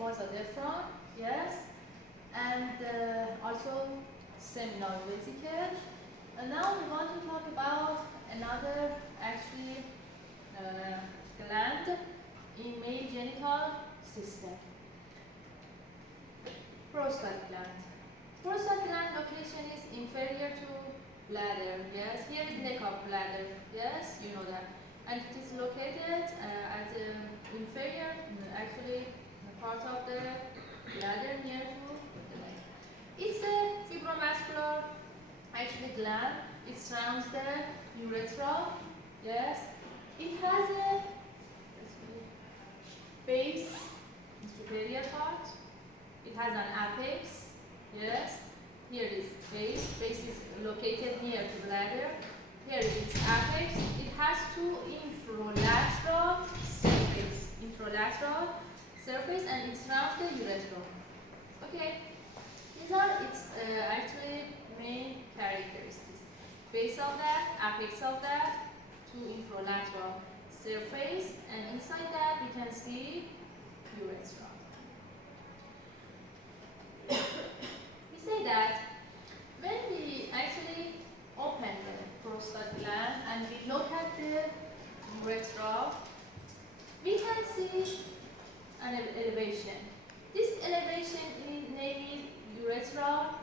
vasodiaphragm, yes, and also seminal vesicle. And now we want to talk about another actually gland in male genital system. Prostate gland. Prostate gland location is inferior to bladder, yes. Here is neck of bladder, yes, you know that. And it is located at the inferior, actually, part of the bladder near to the neck. It's a fibromuscular, actually, gland. It surrounds the urethra, yes. It has a base, superior part. It has an apex, yes. Here is base. Base is located near to bladder. Here is its apex. It has two infralateral surface, and it surrounds the urethra. Okay, these are its actually main characteristics. Base of that, apex of that, two infralateral surface, and inside that we can see urethra. We say that when we actually open the prostate gland and we look at the urethra, we can see an elevation. This elevation is named urethral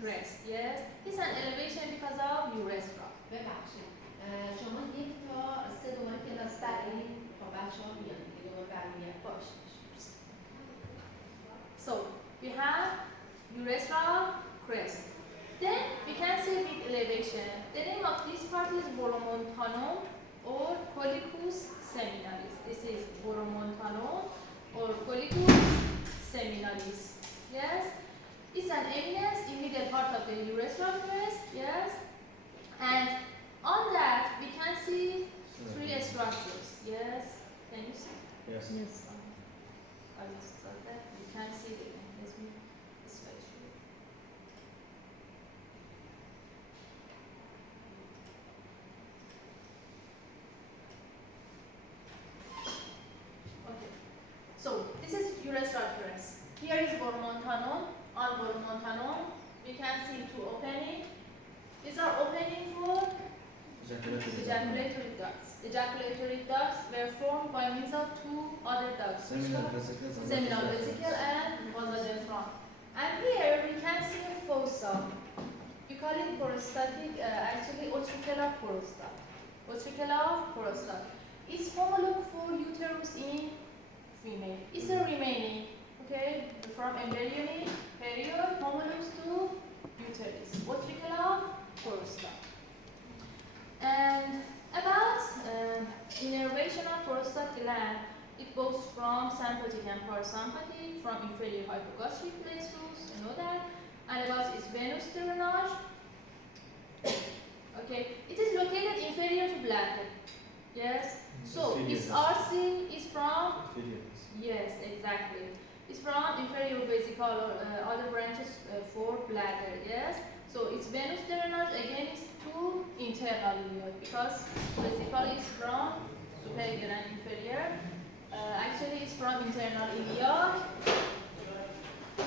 crest. Yes, it's an elevation because of urethra. ببخشید شما یک تا سه دوباره کلاس دارین تا بچه‌ها بیان دیگه دوباره برمیگردیم. باشه. So we have urethral crest. Then we can see with elevation. The name of this part is boromontanum or collicus seminalis. This is boromontanum or collicus seminalis. Yes, it's an eminence in middle part of the urethral crest. Yes, and on that we can see three structures. Yes, can you see? Yes. Yes. I just thought that you can see it. Let me switch. Okay. So this is urethral crest. Here is boromontanum. On boromontanum, we can see two openings. These are opening for ejaculatory ducts. Ejaculatory ducts were formed by means of two other ducts. Seminal vesicle and vasodiaphragm. And here we can see a fossa. We call it prostatic, actually utricular prostate. Utricular prostate. It's homolog for uterus in female. It's a remaining, okay, from embryonic period, homolog to uterus. Utricular prostate. And about innervation of prostate gland, it goes from sympathetic and parasympathetic, from inferior hypogastric plexus, you know that, and about its venous drainage. Okay, it is located inferior to bladder. Yes, so its RC is from, yes, exactly. It's from inferior vesicle or other branches for bladder, yes. So its venous drainage again is to internal iliac because vesicle is from superior and inferior. Actually, it's from internal iliac.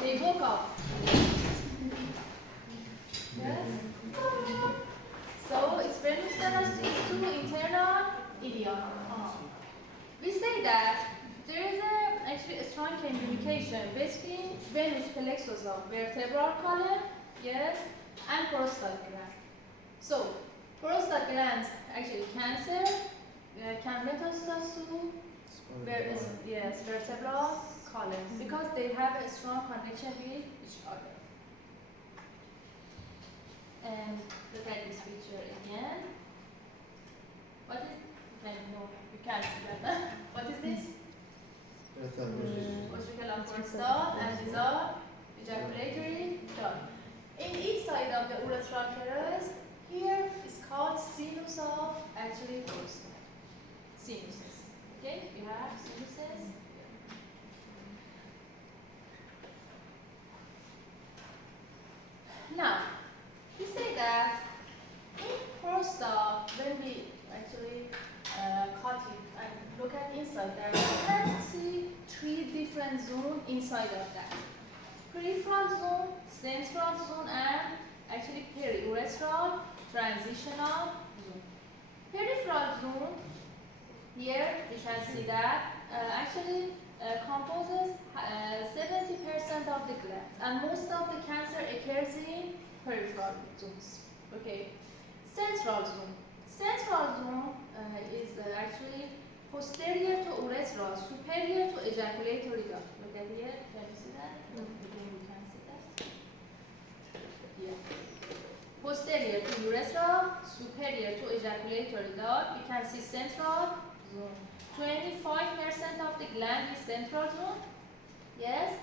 They woke up. Yes. So its venous drainage is to internal iliac. We say that there is actually a strong communication between venous plexus of vertebral column, yes, and prostate gland. So, prostate glands actually cancer can metastasize to vertebral column because they have a strong connection with each other. And look at this picture again. What is? You can't see that. What is this? Utricular prostate, and these are ejaculatory duct. In each side of the urethral crest, here is called sinus of actually prostate. Sinuses. Okay, we have sinuses. Now, we say that in prostate, when we actually cut it and look at inside there, we can see three different zones inside of that. Peripheral zone, central zone, and actually periurethral transitional zone. Peripheral zone, here we can see that actually composes 70% of the gland, and most of the cancer occurs in peripheral zones. Okay, central zone. Central zone is actually posterior to urethra, superior to ejaculatory duct. Look at here. Can you see that? Again, we can see that. Yeah. Posterior to urethra, superior to ejaculatory duct. We can see central zone. 25% of the gland is central zone. Yes.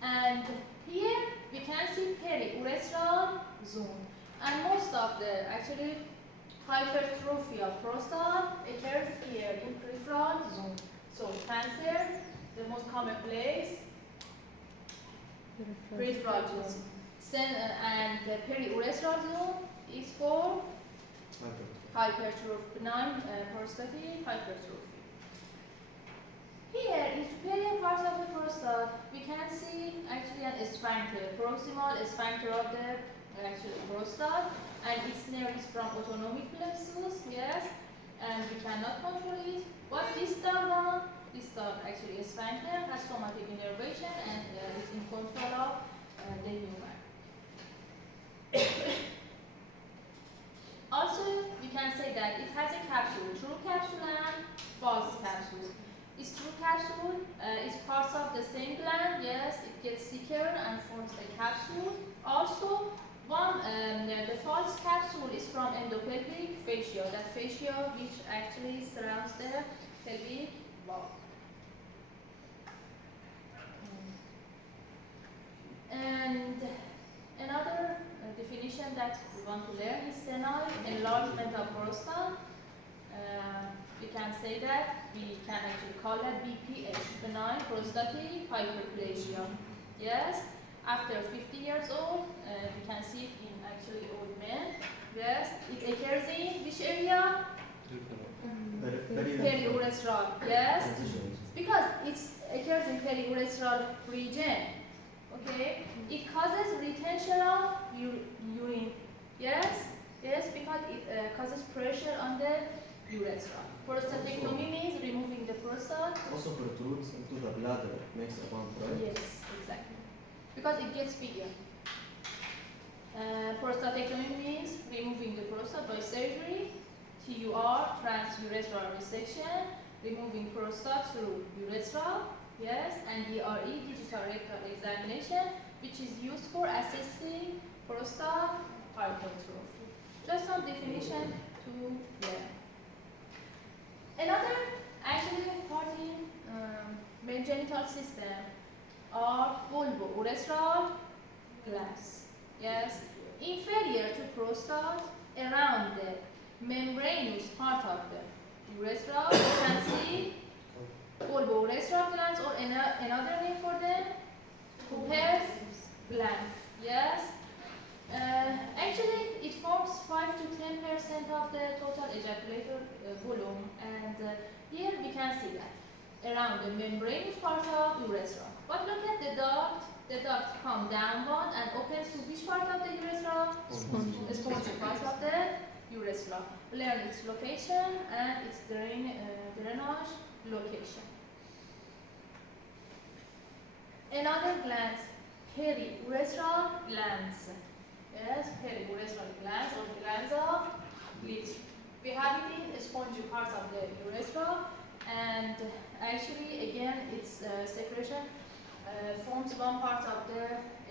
And here we can see periurethral zone. And most of the actually hypertrophy of prostate occurs here in peripheral zone. So cancer, the most common place, peripheral zone. And the periurethral zone is for hypertrophy, benign prostatic hypertrophy. Here, in superior part of the prostate, we can see actually an sphincter, proximal sphincter of the actually prostate, and its nerve is from autonomic plexus, yes, and we cannot control it. What distal one? Distal actually sphincter has somatic innervation and is in control of the human. Also, we can say that it has a capsule, true capsule and false capsule. Its true capsule is part of the same gland, yes, it gets thicker and forms a capsule. Also, the false capsule is from endopelvic fascia, that fascia which actually surrounds the pelvic wall. And another definition that we want to learn is senile enlargement of prostate. We can say that we can actually call that BPH, benign prostatic hyperplasia. Yes, after 50 years old, we can see it in actually old men. Yes, it occurs in which area? Periurethral. Yes, because it occurs in periurethral region. Okay, it causes retention of urine. Yes, yes, because it causes pressure on the urethra. Prostatectomy means removing the prostate. Also protrudes into the bladder, makes a bump, right? Yes, exactly. Because it gets bigger. Prostatectomy means removing the prostate by surgery. TUR, transurethral resection, removing prostate through urethra. Yes, and DRE, digital rectal examination, which is used for assessing prostate hypertrophy. Just some definition to learn. Another actually part in male genital system are vulvo-urethral glands. Yes, inferior to prostate, around the membranous part of the urethra, you can see vulvo-urethral glands, or another name for them, Cooper's gland. Yes. Actually, it forms 5 to 10% of the total ejaculator volume, and here we can see that around the membranous part of urethra. But look at the duct. The duct comes downward and opens to which part of the urethra? Spongy part of the urethra. Learn its location and its drainage location. Another gland, periurethral glands. Yes, periurethral glands, or glands of Glitter. We have it in spongy parts of the urethra, and actually, again, its secretion forms one part of the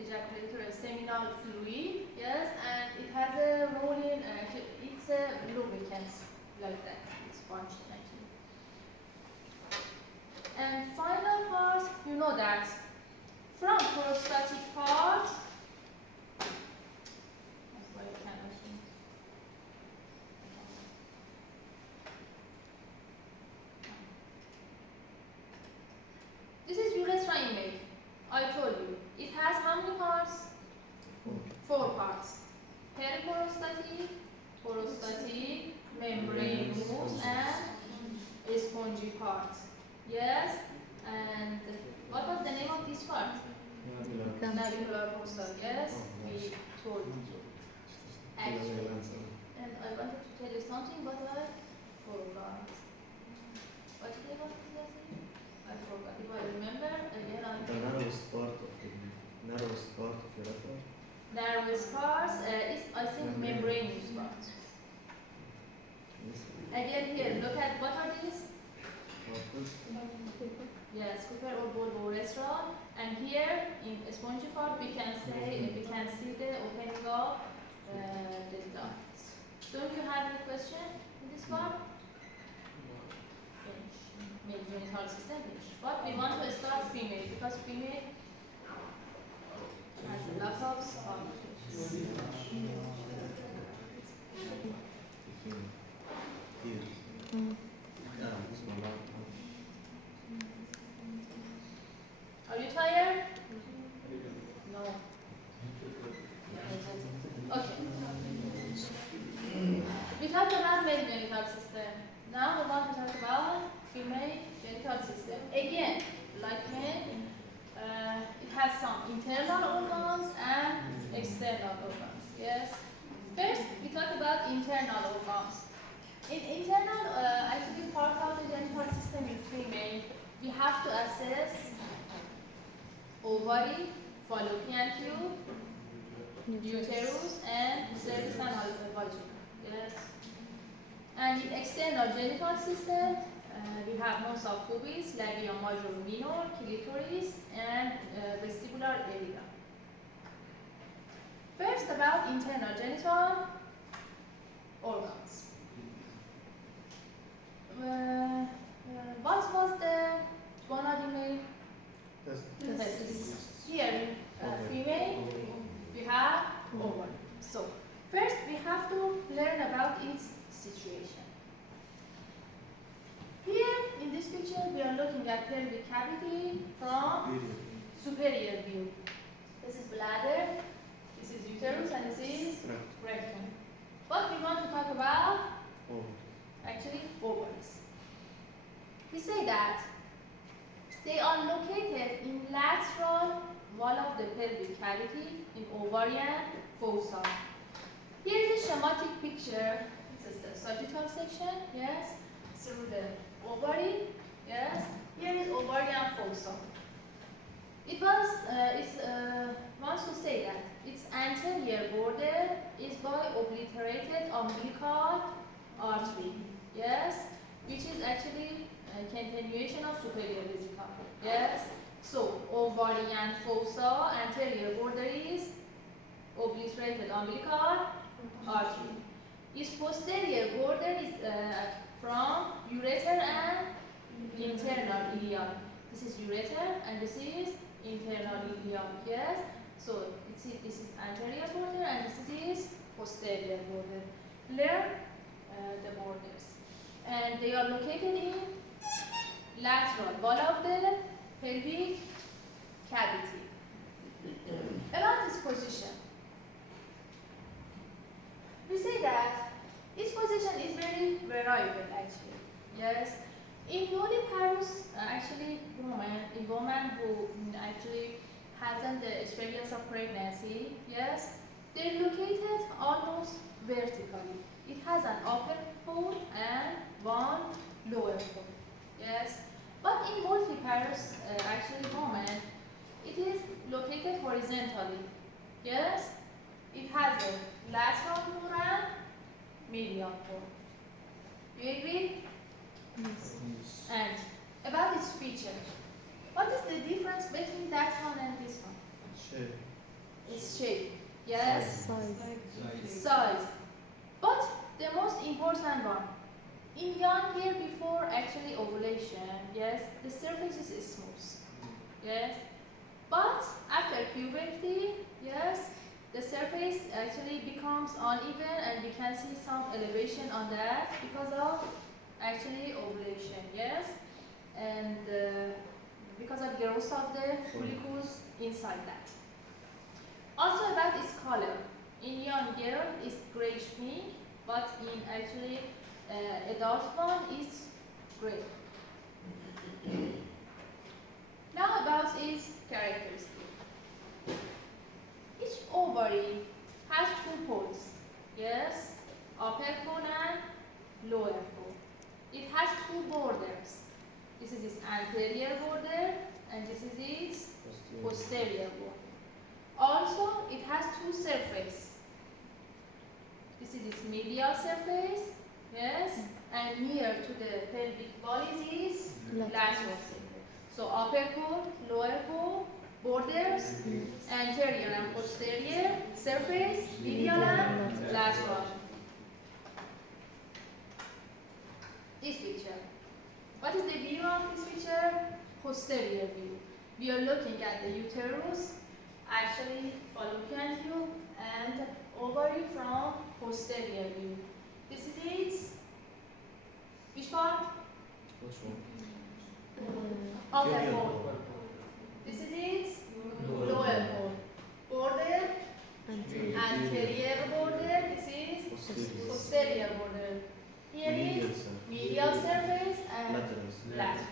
ejaculatory seminal fluid. Yes, and it has a role in it's a lubricant like that. It's spongy actually. And final part, you know that from prostatic part. This is urethra image. I told you. It has how many parts? 4 parts. Periprostatic, prostatic, membranous, and spongy part. Yes? And what navicular fossa, yes, Oh, we nice. told actually. And I wanted to tell you something, but I forgot. What did I want to tell you? I forgot. If I remember, again I'll The narrowest part of your refer. narrowest parts is, I think, membranous parts. Again here, look at what are these? Yes, Cooper or Bolbo-Restron. And here in spongiform, we can see the opening of the ducts. Don't you have any question in this part? Finish. Male genital system, finish. But we want to start female because female has a lot of sponges. Are you tired? No. Okay. We talked about male genital system. Now we want to talk about female genital system. Again, like men, it has some internal organs and external organs. Yes. First, we talk about internal organs. In internal, actually part of the genital system in female, we have to assess ovary, fallopian tube, uterus, and cervix and vagina. Yes. And in external genital system, we have most of pubis, labia major minor, clitoris, and vestibular area. First, about internal genital organs. What was the gonadal? Testis. Here, female, we have ovary. So, first we have to learn about its situation. Here, in this picture, we are looking at pelvic cavity from superior view. This is bladder, this is uterus, and this is rectum. But we want to talk about actually ovaries. We say that they are located in lateral wall of the pelvic cavity in ovarian fossa. Here is a schematic picture. This is the sagittal section, yes, through the ovary, yes. Here is ovarian fossa. It wants to say that its anterior border is by obliterated umbilical artery, yes, which is actually a continuation of superior vesica, yes. So ovarian fossa anterior border is obliterated umbilical artery. Its posterior border is from ureter and internal ileum. This is ureter and this is internal ileum, yes. So this is anterior border and this is posterior border. Learn the borders. And they are located in lateral wall of the pelvic cavity. About its position, we say that its position is very variable actually. Yes. In nulliparous actually woman who actually hasn't the experience of pregnancy, yes, they're located almost vertically. It has an upper pole and one lower pole. Yes. But in multiparous actually woman, it is located horizontally. Yes. It has a lateral pole and medial pole. You agree? Yes. And about its feature, what is the difference between that one and this one? Shape. Its shape. Yes. Size. Size. But the most important one, in young year before actually ovulation, yes, the surface is smooth. Yes. But after puberty, yes, the surface actually becomes uneven and we can see some elevation on that because of actually ovulation, yes, and because of growth of the follicles inside that. Also about its color, in young girl it's grayish pink, but in actually adult one it's gray. Now about its characteristics. its anterior border and this is its posterior border. Also, it has two surfaces. This is its medial surface, yes, and near to the pelvic wall is its lateral surface. So upper core, lower core, borders, anterior and posterior surface, medial and lateral. This picture. What is the view of this picture? Posterior view. We are looking at the uterus, actually fallopian tube and ovary from posterior view. This is its which part? Which one? Upper Anterior core. wall. This is its lower core. Border, anterior border. This is Posterior. posterior border. Here Medial is surface. medial surface and Lateral. lateral.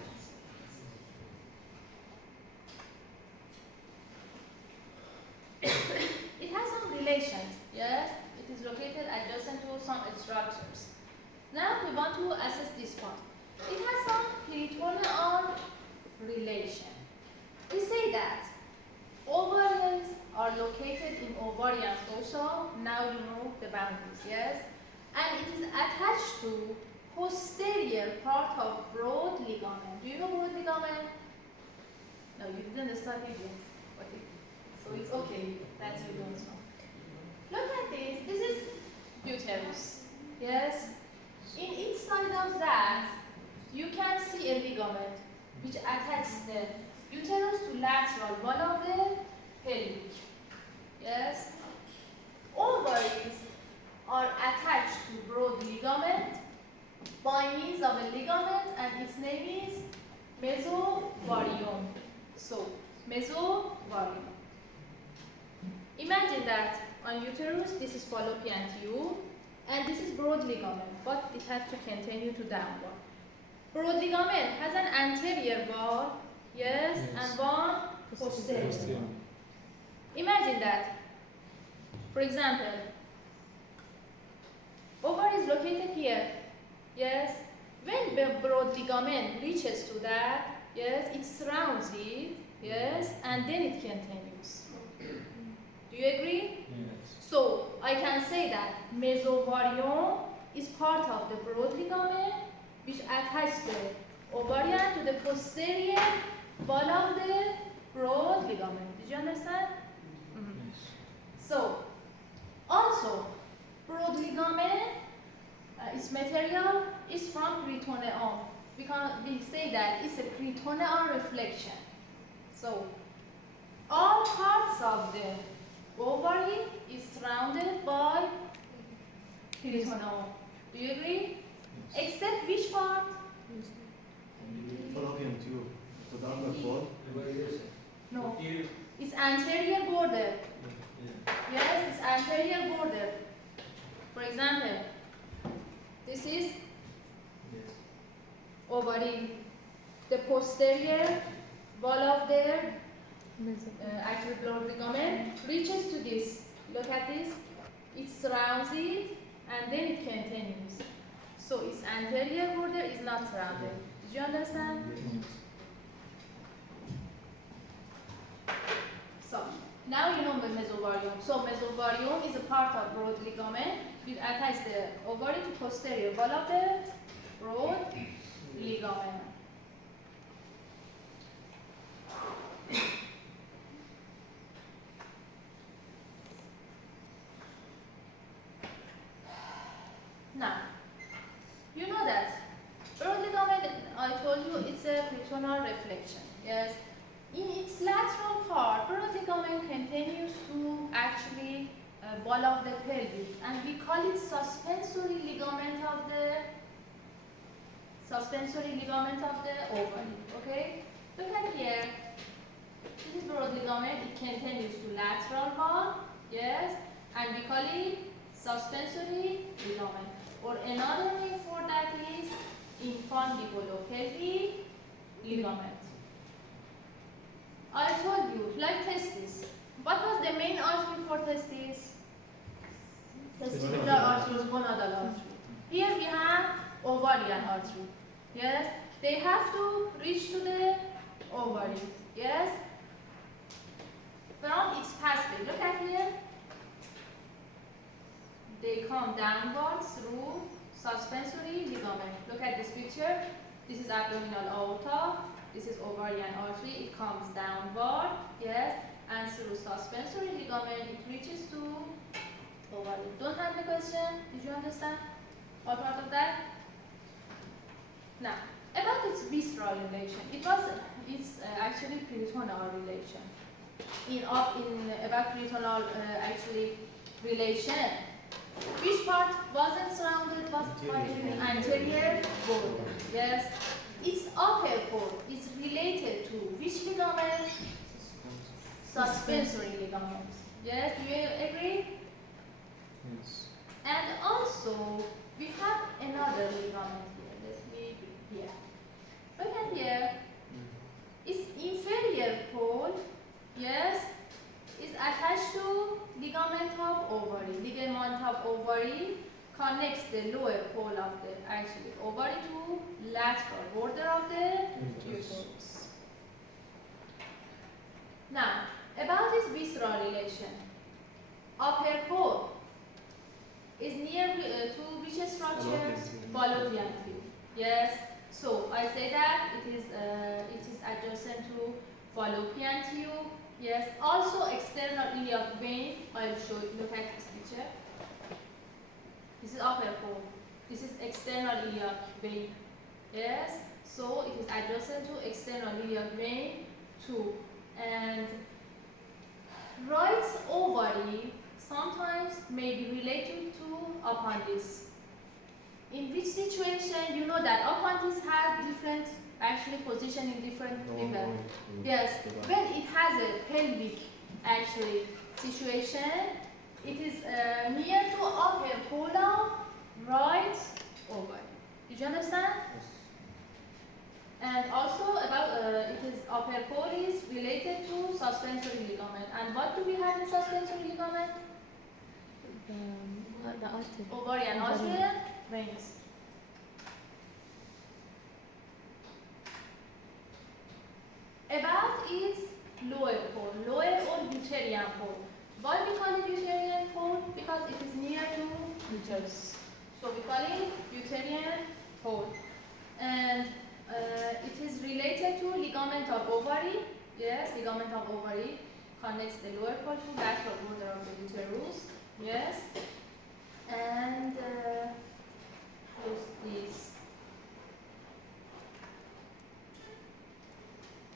It has some relations, yes? It is located adjacent to some structures. Now we want to assess this part. It has some peritoneal relation. We say that ovaries are located in ovarian fossa. Now you know the boundaries, yes? And it is attached to posterior part of broad ligament. Do you know broad ligament? No, you didn't study it yet. But so it's okay that you don't know. Look at this. This is uterus. Yes? In each side of that, you can see a ligament which attaches the uterus to lateral wall of the pelvic. Yes? Ovaries are attached to broad ligament by means of a ligament, and its name is mesovarium. So, mesovarium. Imagine that on uterus, this is fallopian tube, and this is broad ligament, but it has to continue to downward. Broad ligament has an anterior wall, yes, and one posterior. Imagine that. For example, ovary is located here, yes. When the broad ligament reaches to that, yes, it surrounds it, yes, and then it continues. Do you agree? Yes. So I can say that mesovarium is part of the broad ligament which attaches the ovarian to the posterior wall of the broad ligament. Did you understand? So also broad ligament, its material is from peritoneum. We say that it's a peritoneal reflection. So all parts of the ovary is surrounded by peritoneum. Do you agree? Except which part? Fallopian tube. To the upper wall. No. It's anterior border. Yes, it's anterior border. For example, this is ovary. The posterior wall of the actual broad ligament reaches to this. Look at this. It surrounds it and then it continues. So its anterior border is not surrounded. Did you understand? So now you know the mesovarium. So mesovarium is a part of broad ligament which attaches the ovary to posterior wall of the broad ligament. Now, you know that broad ligament, I told you, it's a peritoneal reflection. Yes. In its lateral part, broad ligament continues to actually wall of the pelvic, and we call it suspensory ligament of the ovary. Okay. Look at here. This is broad ligament. It continues to lateral wall. Yes, and we call it suspensory ligament. Or another name for that is infundibulopelvic ligament. I told you, like testis. What was the main artery for testis? Testicular artery was gonadal artery. Here we have ovarian artery. Yes, they have to reach to the ovary. Yes? From its pathway. Look at here. They come downwards through suspensory ligament. Look at this picture. This is abdominal aorta. This is ovarian artery. It comes downward. Yes? And through suspensory ligament, it reaches to ovary. Don't have the question? Did you understand? All part of that? Now, about its visceral relation. It's actually peritoneal relation. About peritoneal actually relation. Which part wasn't surrounded? Was anterior border. Yes. Its upper port is related to which ligament? Suspensory ligament. Yes. Do you agree? Yes. And also we have another ligament here. Let me here. Look at here. Its inferior pole, yes, is attached to ligament of ovary. Ligament of ovary connects the lower pole of the ovary to lateral border of the uterus. Now, about this visceral relation. Upper pole is near to which structure? Fallopian tube. Yes. So I say that it is adjacent to fallopian tube. Yes. Also external iliac vein. I will show you. Look at this picture. This is upper pole. This is external iliac vein. Yes. So it is adjacent to external iliac vein too. And right ovary sometimes may be related to appendix. In which situation you know that appendix has different position in different people. Yes, when it has a pelvic situation, it is near to upper pole of right ovary. Did you understand? Yes. And also about it is upper pole is related to suspensory ligament. And what do we have in suspensory ligament? The artery. Ovarian artery veins. About its lower pole, lower or uterine pole. Why we call it uterine pole? Because it is near to uterus. So we call it uterine pole. And it is related to ligament of ovary. Yes, ligament of ovary connects the lower pole to lateral border of the uterus. Yes. And close this.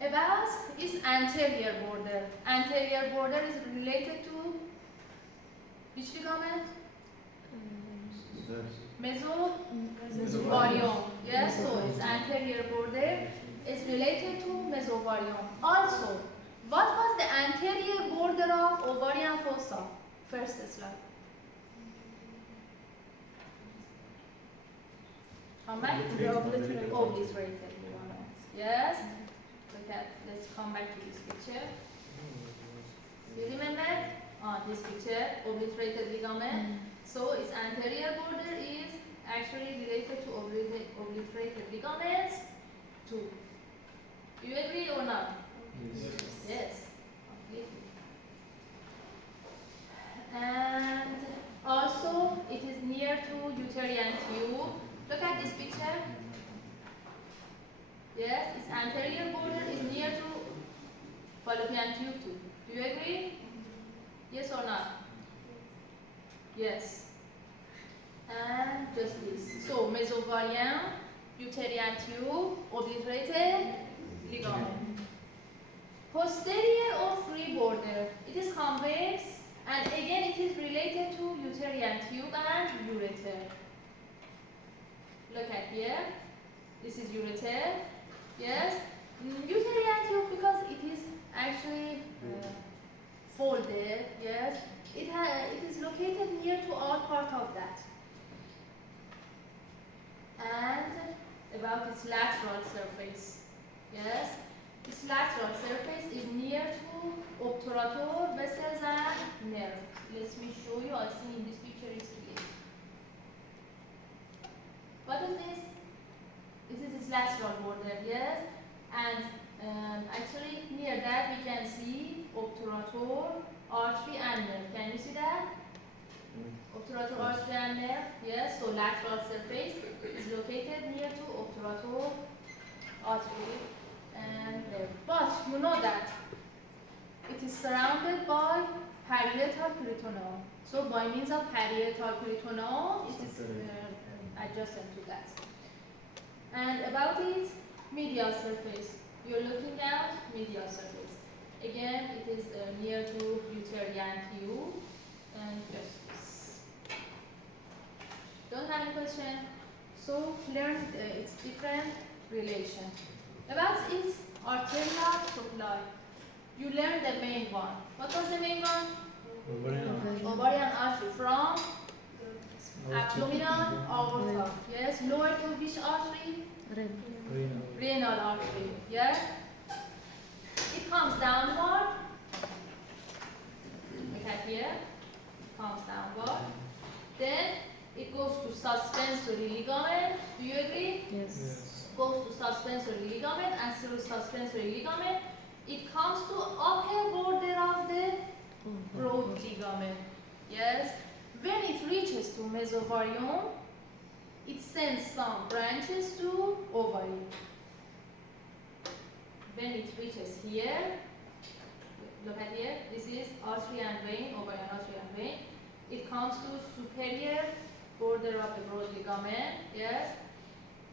About its anterior border. Anterior border is related to which ligament? Mesovarium. Yes, so its anterior border is related to mesovarium. Also, what was the anterior border of ovarian fossa? First slide. Come back to the obliterated ligament. Yes. Let's come back to this picture. You remember? This picture, obliterated ligament. So its anterior border is actually related to obliterated ligaments too. Do you agree or not? Yes. Yes. Completely. And also it is near to uterine tube. Look at this picture. Yes, its anterior border is near to fallopian tube too. Do you agree? Yes or not? Yes. And just this. So mesovarium, uterine tube, obliterated ligament. Posterior or free border. It is convex and again it is related to uterine tube and ureter. Look at here. This is ureter. Yes. Uterine tube because it is actually folded. Yes. It is located near to all part of that. And about its lateral surface. Yes. Its lateral surface is near to obturator vessels and nerve. Let me show you. I think in this picture it's clear. What is this? This is its lateral border, yes. And actually near that we can see obturator, artery and nerve. Can you see that? Obturator, artery and nerve, yes. So lateral surface is located near to obturator, artery and nerve. But you know that it is surrounded by parietal peritoneum. So by means of parietal peritoneum, it is adjacent to that. And about its medial surface, you're looking at medial surface. Again, it is near to uterine tube and justice. Don't have any question? So learn its different relation. About its arterial supply, you learned the main one. What was the main one? Ovarian artery from abdominal aorta. Yes, lower to which artery? Renal artery. Yes. It comes downward. Look at here. It comes downward. Then it goes to suspensory ligament. Do you agree? Yes. Goes to suspensory ligament, and through suspensory ligament, it comes to upper border of the broad ligament. Yes. When it reaches to mesovarium, it sends some branches to ovary. When it reaches here, look at here, this is artery and vein, ovarian artery and vein. It comes to superior border of the broad ligament, yes.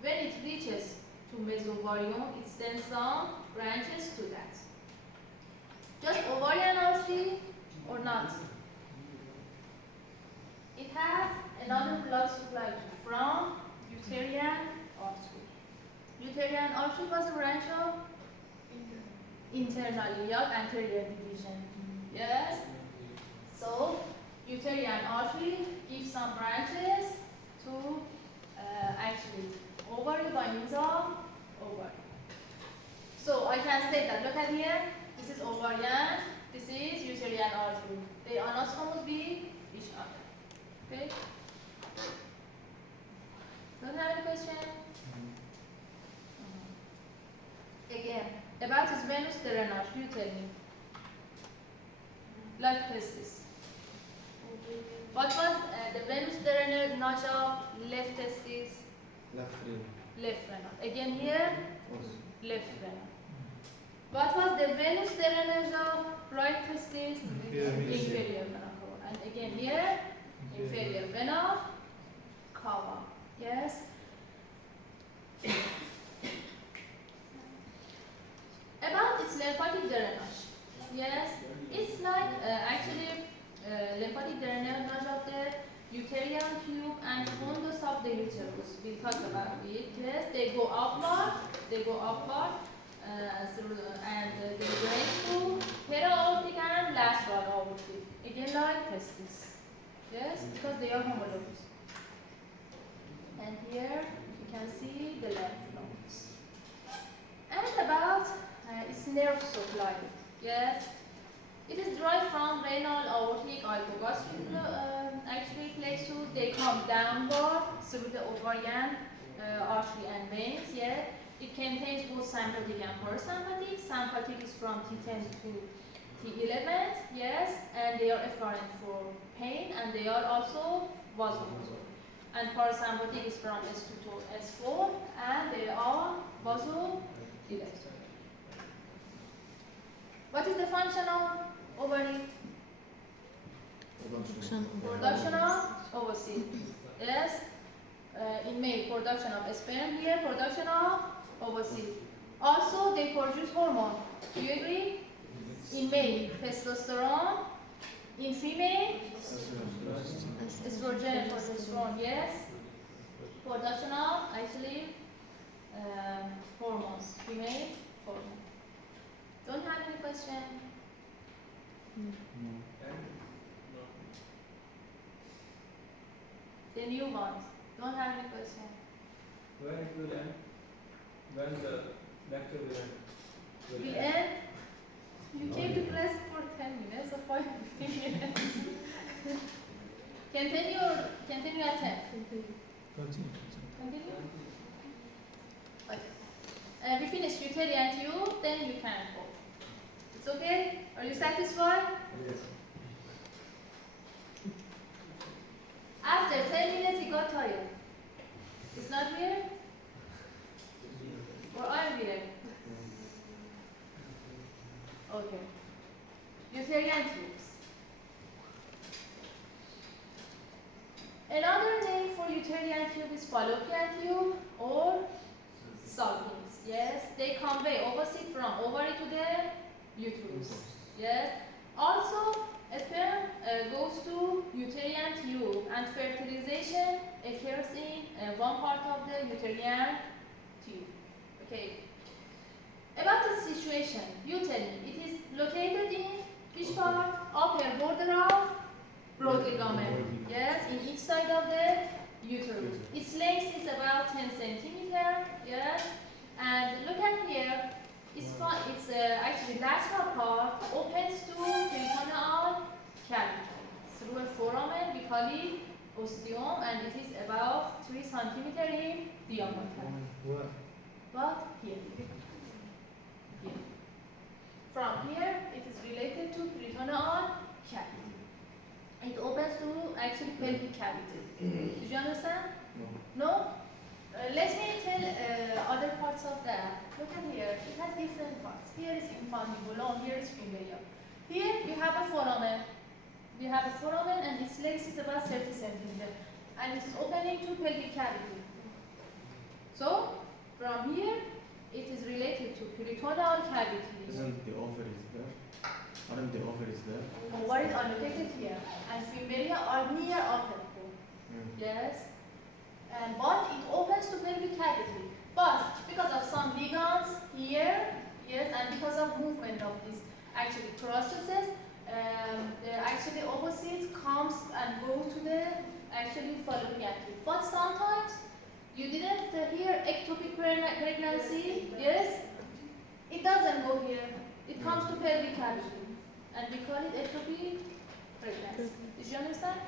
When it reaches to mesovarium, it sends some branches to that. Just ovarian artery or not? It has another blood supply from uterine artery. Uterine artery was a branch of internal iliac anterior division. Yes. So uterine artery gives some branches to actually ovary by means of ovary. So I can say that, look at here, this is ovarian, this is uterine artery. They are not supposed to be each other. Okay? Don't have any question? Again, about his venous drainage, you tell me. Like testis. What was the venous drainage of left testis? Left renal. Left renal. Again here, Also. left renal. What was the venous drainage of right testis? Inferior vena cava. And again here, inferior vena cava. Yes. About its lymphatic drainage. Yes, it's like actually lymphatic drainage of the uterine tube and fundus of the uterus. We'll talk about it. Yes, they go upward, and they drain through para-aortic and lateral aortic. Again, like testis. Yes, because they are homologous. And here you can see the lymph nodes. And about its nerve supply. Yes, it is derived from renal, aortic, hypogastric actually plexus. They come downward through the ovarian artery and veins. Yeah, it contains both sympathetic and parasympathetic. Sympathetic is from T10 to T11. Yes, and they are efferent for pain, and they are also vasomotor. And parasympathetic is from S2 to S4, and they are vasodilator. What is the function of ovary? Production of ovocyte. Yes. In male, production of sperm. Here, production of ovocyte. Also, they produce hormone. Do you agree? In male, testosterone. In female, estrogen and progesterone. Yes. Production of actually hormones. Female hormone. Don't have any question? The new ones. Don't have any question? When it will end? When the lecture will end? We end. You came to class for 10 minutes or 15 minutes. Continue at 10. Continue. Continue. uterine tube, then you can go. It's okay? Are you satisfied? Yes. After 10 minutes, you got tired. It's not weird? Or I'm weird? Okay. Uterine tubes. Another name for uterine tube is fallopian tube or Salpings. Yes, they convey ovocide from ovary to the uterus. Yes. Also, sperm goes to uterine tube, and fertilization occurs in one part of the uterine tube. Okay. About the situation, you tell me. It is located in which part? Upper border of broad ligament. Yes, in each side of the uterus. Its length is about 10 centimeter. Yes, and look at here. It's actually lateral part opens to peritoneal cavity through a foramen. We call it osteum, and it is about 3 centimeter in diameter. What? But here. From here, it is related to peritoneal cavity. It opens to actually pelvic cavity. Did you understand? No. No? Let me tell other parts of that. Look at here. It has different parts. Here is infundibulum, here is fimbrium. Here we have a foramen. We have a foramen and its length is about 30 centimeters. And it is opening to pelvic cavity. So, from here, it is related to peritoneal cavity. Isn't the ovaries there? Aren't the ovaries there? Ovaries are located here, and fimbrium are near upper bone. Yes, and but it opens to pelvic cavity. But because of some ligands here, yes, and because of movement of these actually processes, the actually opposites comes and go to the actually fallopian tube. But sometimes you didn't hear ectopic pregnancy, yes? It doesn't go here. It comes to pelvic cavity, and we call it ectopic pregnancy. Did you understand?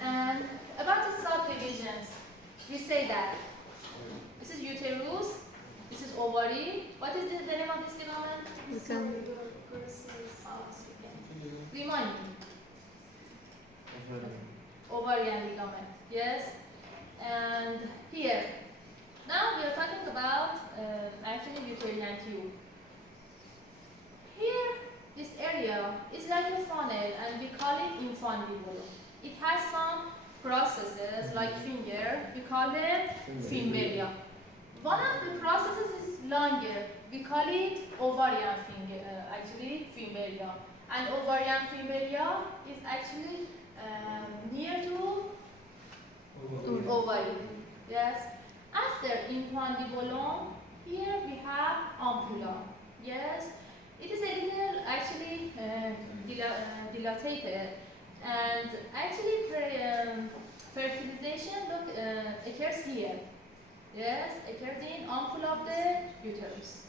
And about the subdivisions, we say that this is uterus, this is ovary. What is the name of this ligament? Remind me. Ovarian ligament. Yes. And here, now we are talking about actually uterine tube. Here, this area is like a funnel, and we call it infundibulum. It has some processes like finger, we call them fimbrium. One of the processes is longer, we call it ovarian finger, actually fimbrium. And ovarian fimbrium is actually near to ovary. Yes. After infundibulum, here we have ampulla. Yes. It is a little actually dilated, and actually fertilization occurs here. Yes, occurs in ampulla of the uterus.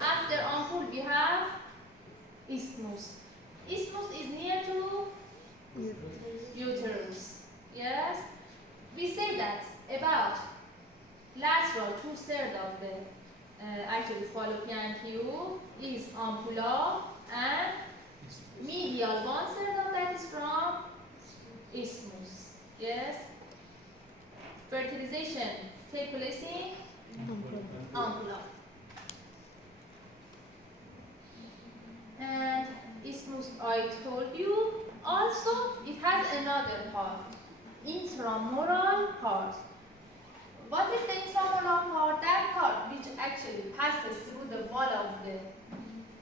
After ampulla, we have isthmus. Isthmus is near to uterus. Yes. We say that about lateral 2/3 of the actually fallopian tube is ampulla, and medial 1/3 of that is from isthmus. Yes. Fertilization takes place in ampulla. And isthmus, I told you. Also, it has another part, intramural part. What is the intramural part? That part which actually passes through the wall of the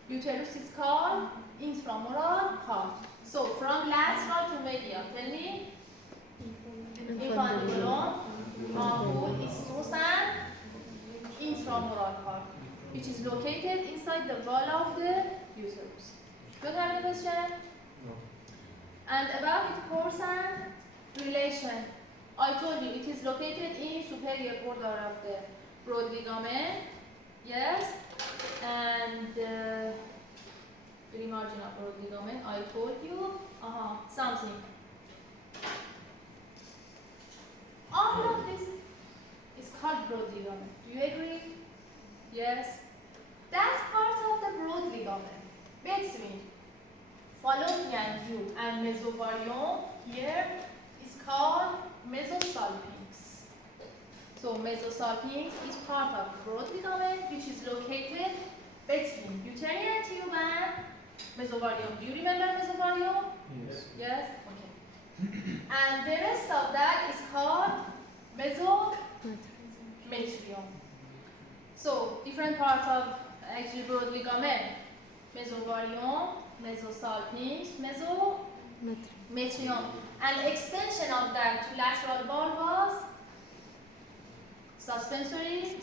uterus is called intramural part. So, from lateral to medial, tell me. Infundibulum, ampulla, isthmus, and intramural part, which is located inside the wall of the uterus. Do you have any question? No. And about its course and relation, I told you it is located in superior border of the broad ligament. Yes, and very margin of broad ligament. I told you something. All of this is called broad ligament. Do you agree? Yes, that's part of the broad ligament between fallopian tube and mesovarium. Here is called mesosalpinx. So mesosalpinx is part of the broad ligament which is located between uterine tube and mesovarium. Do you remember mesovarium? Yes. Yes? Okay. And the rest of that is called mesometrium. So different parts of actually broad ligament: mesovarium, mesosalpinx, mesometrium. And extension of that to lateral wall was suspensory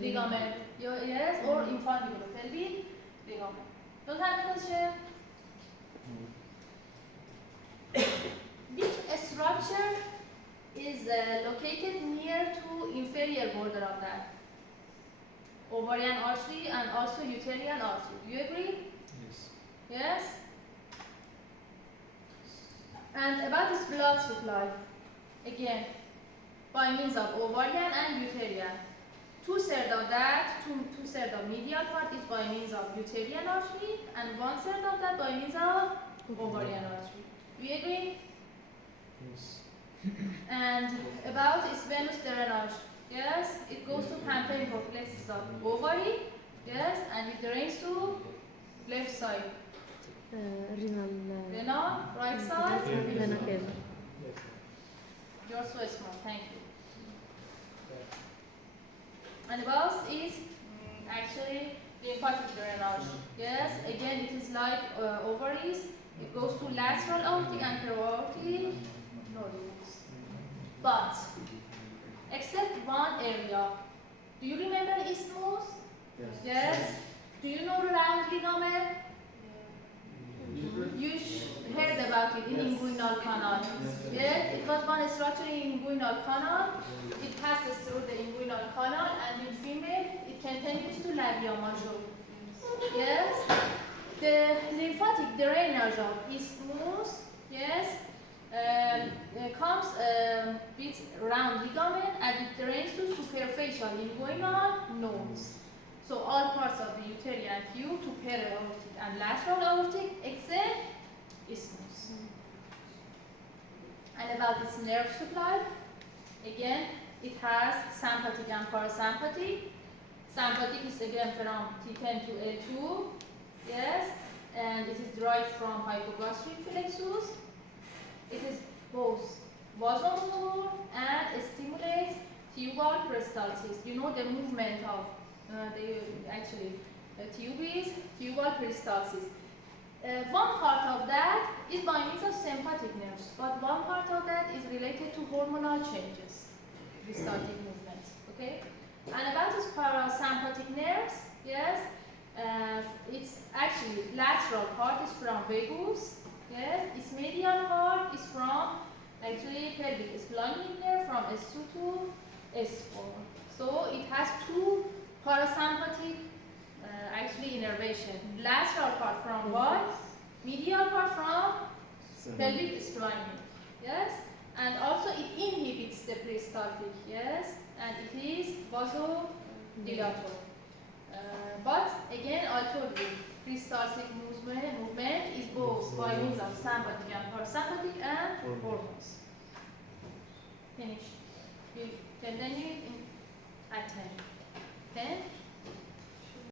ligament. Yes, or infundibulopelvic ligament. Don't have a question? Which structure is located near to inferior border of that? Ovarian artery and also uterine artery. Do you agree? Yes. Yes? And about this blood supply, again, by means of ovarian and uterine. Two-thirds of that, two-thirds of medial part is by means of uterine artery, and one-third of that by means of ovarian artery. We agree? Yes. And about its venous drainage, yes, it goes to pampering plexus of ovary, yes, and it drains to left side. Renal, right side. Yes. You're so smart, thank you. And about is actually lymphatic drainage. Yes, again it is like ovaries. It goes to lateral aortic and periaortic nodules. But except one area. Do you remember isthmus? Yes. Yes. Do you know round ligament? You heard about it in inguinal canal. Yes, it was one structure in inguinal canal. It passes through the inguinal canal, and in female it continues to labia major. Yes, the lymphatic drainage of isthmus, yes, comes with round ligament, and it drains to superficial inguinal nodes. So all parts of the uterine tube to periaortic and lateral aortic except isthmus. And about its nerve supply, again, it has sympathetic and parasympathetic. Sympathetic is again from T10 to L2, yes, and it is derived from hypogastric plexus. It is both vasomotor and stimulates tubal peristalsis. You know the movement of tubal peristalsis. One part of that is by means of sympathetic nerves, but one part of that is related to hormonal changes, peristaltic movements. Okay, and about this parasympathetic nerves, yes, it's actually lateral part is from vagus, yes, its medial part is from actually pelvic splanchnic nerve from S2 to S4. So it has two parasympathetic actually innervation. Lateral part from what? Medial part from pelvic splanchnic. Yes? And also it inhibits the peristaltic, yes? And it is vasodilator. But again, I told you, peristaltic movement is both by means of sympathetic and parasympathetic and hormones. Finish. You continue at 10. 10?